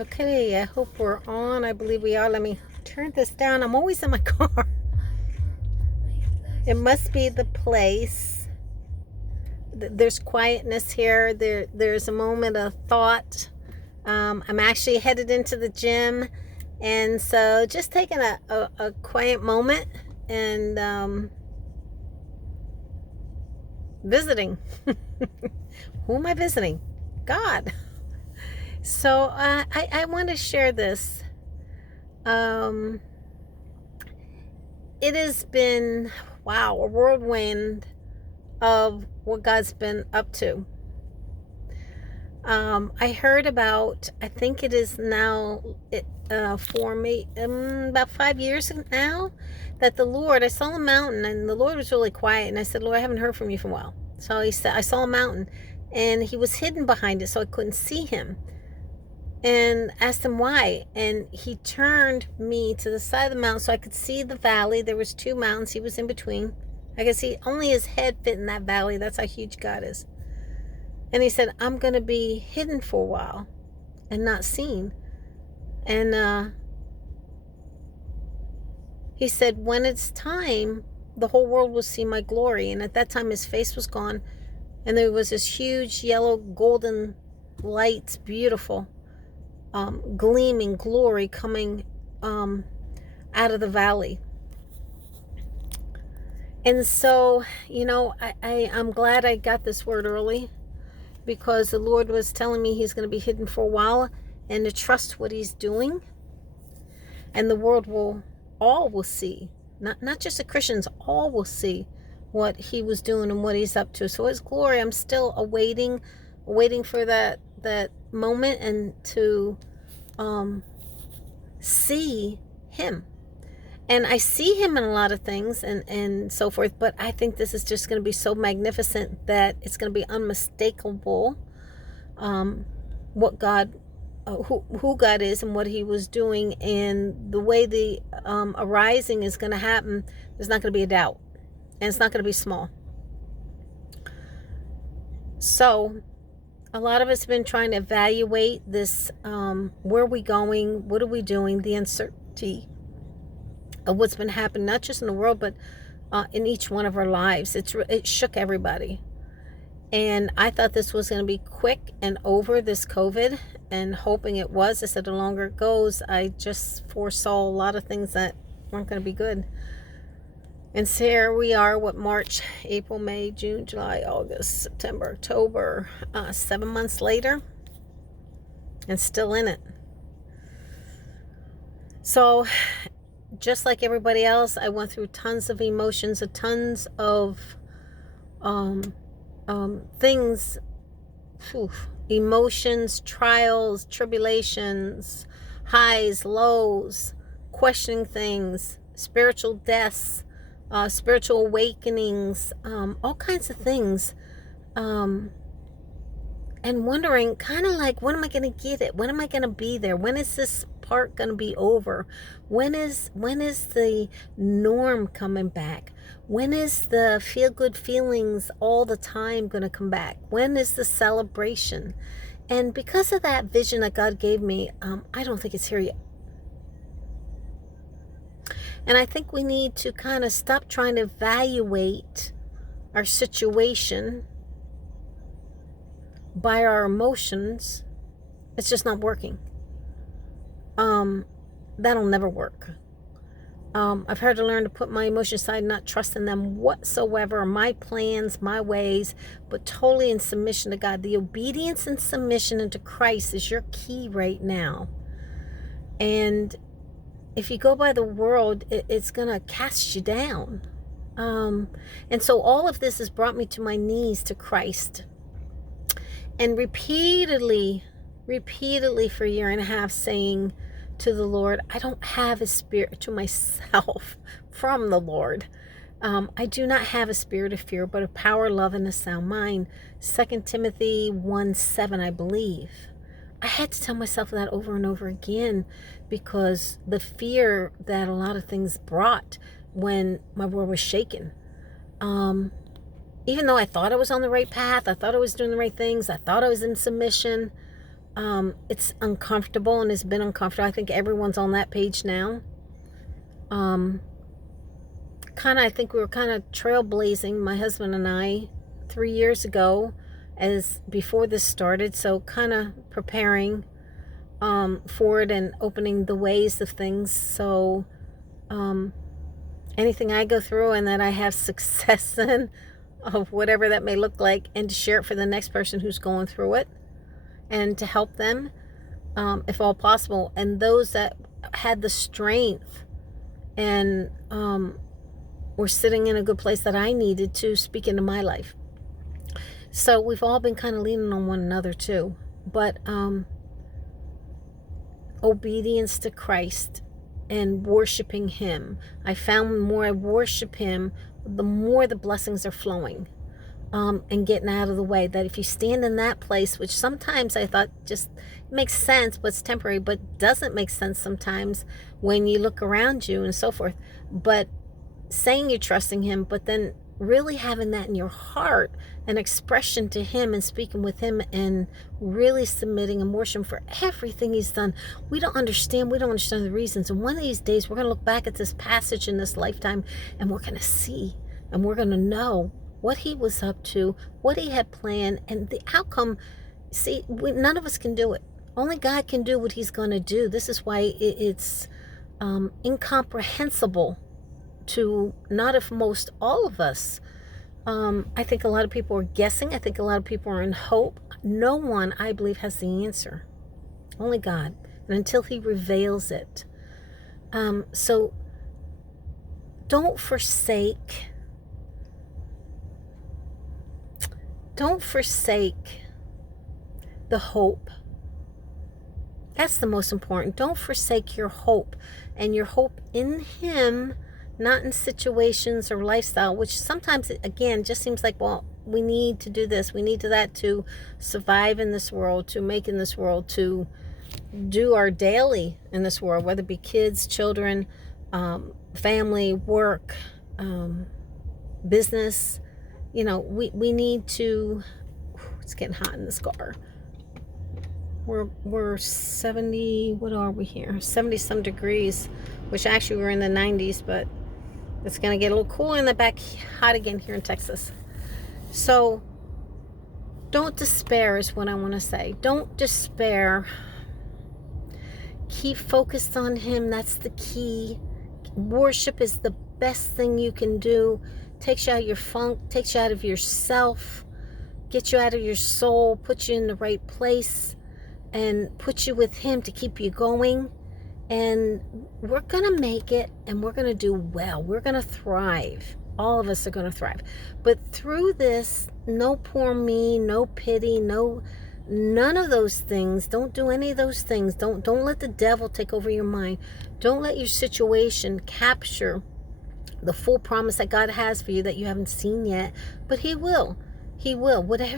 Okay, I hope we're on. I believe we are. Let me turn this down. I'm always in my car. It must be the place. There's quietness here. There's a moment of thought. I'm actually headed into the gym, and so just taking a quiet moment and visiting. Who am I visiting? God. So I want to share this. It has been, wow, a whirlwind of what God's been up to. I heard about, I think it is now for me, about 5 years now, that the Lord, I saw a mountain and the Lord was really quiet. And I said, Lord, I haven't heard from you for a while. So he said, I saw a mountain and he was hidden behind it, so I couldn't see him. And asked him why, and he turned me to the side of the mountain so I could see the valley. There was 2 mountains, he was in between. I could see only his head fit in that valley. That's how huge God is. And he said, I'm going to be hidden for a while and not seen. And he said, when it's time, the whole world will see my glory. And at that time his face was gone, and there was this huge yellow golden lights, beautiful, gleaming glory coming out of the valley. And so, I'm glad I got this word early, because the Lord was telling me he's going to be hidden for a while and to trust what he's doing. And the world all will see, not just the Christians, all will see what he was doing and what he's up to. So his glory, I'm still waiting for that moment and to see him. And I see him in a lot of things and so forth, but I think this is just going to be so magnificent that it's going to be unmistakable what God, who God is and what he was doing, and the way the arising is going to happen. There's not going to be a doubt, and it's not going to be small. So a lot of us have been trying to evaluate this, where are we going, what are we doing, the uncertainty of what's been happening, not just in the world, but in each one of our lives. It shook everybody. And I thought this was going to be quick and over, this COVID, and hoping it was. I said the longer it goes, I just foresaw a lot of things that weren't going to be good. And so here we are, March, April, May, June, July, August, September, October, 7 months later, and still in it. So just like everybody else, I went through tons of emotions, tons of things, emotions, trials, tribulations, highs, lows, questioning things, spiritual deaths, spiritual awakenings, all kinds of things, and wondering, kind of like, when am I going to get it? When am I going to be there? When is this part going to be over? When is the norm coming back? When is the feel-good feelings all the time going to come back? When is the celebration? And because of that vision that God gave me, I don't think it's here yet. And I think we need to kind of stop trying to evaluate our situation by our emotions. It's just not working. That'll never work. I've had to learn to put my emotions aside, not trust in them whatsoever, my plans, my ways, but totally in submission to God. The obedience and submission into Christ is your key right now. And if you go by the world, it's going to cast you down. And so all of this has brought me to my knees to Christ. And repeatedly for a year and a half saying to the Lord, I don't have a spirit, to myself, from the Lord. I do not have a spirit of fear, but of power, love, and a sound mind. 2 Timothy 1:7, I believe. I had to tell myself that over and over again, because the fear that a lot of things brought when my world was shaken. Even though I thought I was on the right path, I thought I was doing the right things, I thought I was in submission, It's uncomfortable and it's been uncomfortable. I think everyone's on that page now. I think we were kind of trailblazing, my husband and I, 3 years ago, as before this started. So kind of preparing for it and opening the ways of things. So anything I go through and that I have success in, of whatever that may look like, and to share it for the next person who's going through it, and to help them, if all possible. And those that had the strength and were sitting in a good place that I needed to speak into my life. So we've all been kind of leaning on one another too. But obedience to Christ and worshiping Him. I found the more I worship Him, the more the blessings are flowing, and getting out of the way. That if you stand in that place, which sometimes I thought just makes sense, but it's temporary, but doesn't make sense sometimes when you look around you and so forth. But saying you're trusting Him, but then really having that in your heart, an expression to Him and speaking with Him and really submitting and worshiping for everything He's done. We don't understand the reasons. And one of these days we're going to look back at this passage in this lifetime, and we're going to see and we're going to know what He was up to, what He had planned, and the outcome. See, none of us can do it. Only God can do what He's going to do. This is why it's incomprehensible to not if most all of us. I think a lot of people are guessing. I think a lot of people are in hope. No one, I believe, has the answer. Only God. And until He reveals it. So don't forsake the hope. That's the most important. Don't forsake your hope, and your hope in Him, not in situations or lifestyle, which sometimes, again, just seems like, well, we need to do this, we need to that to survive in this world, to make in this world, to do our daily in this world, whether it be kids, children, family, work, business. You know, we need to, it's getting hot in this car. We're 70, what are we here? 70 some degrees, which actually we're in the 90s, but it's going to get a little cooler in the back, hot again here in Texas. So don't despair is what I want to say. Don't despair. Keep focused on Him. That's the key. Worship is the best thing you can do. Takes you out of your funk, takes you out of yourself, gets you out of your soul, puts you in the right place, and puts you with Him to keep you going. And we're going to make it, and we're going to do well. We're going to thrive. All of us are going to thrive. But through this, no poor me, no pity, none of those things. Don't do any of those things. Don't let the devil take over your mind. Don't let your situation capture the full promise that God has for you that you haven't seen yet. But He will. He will. Whatever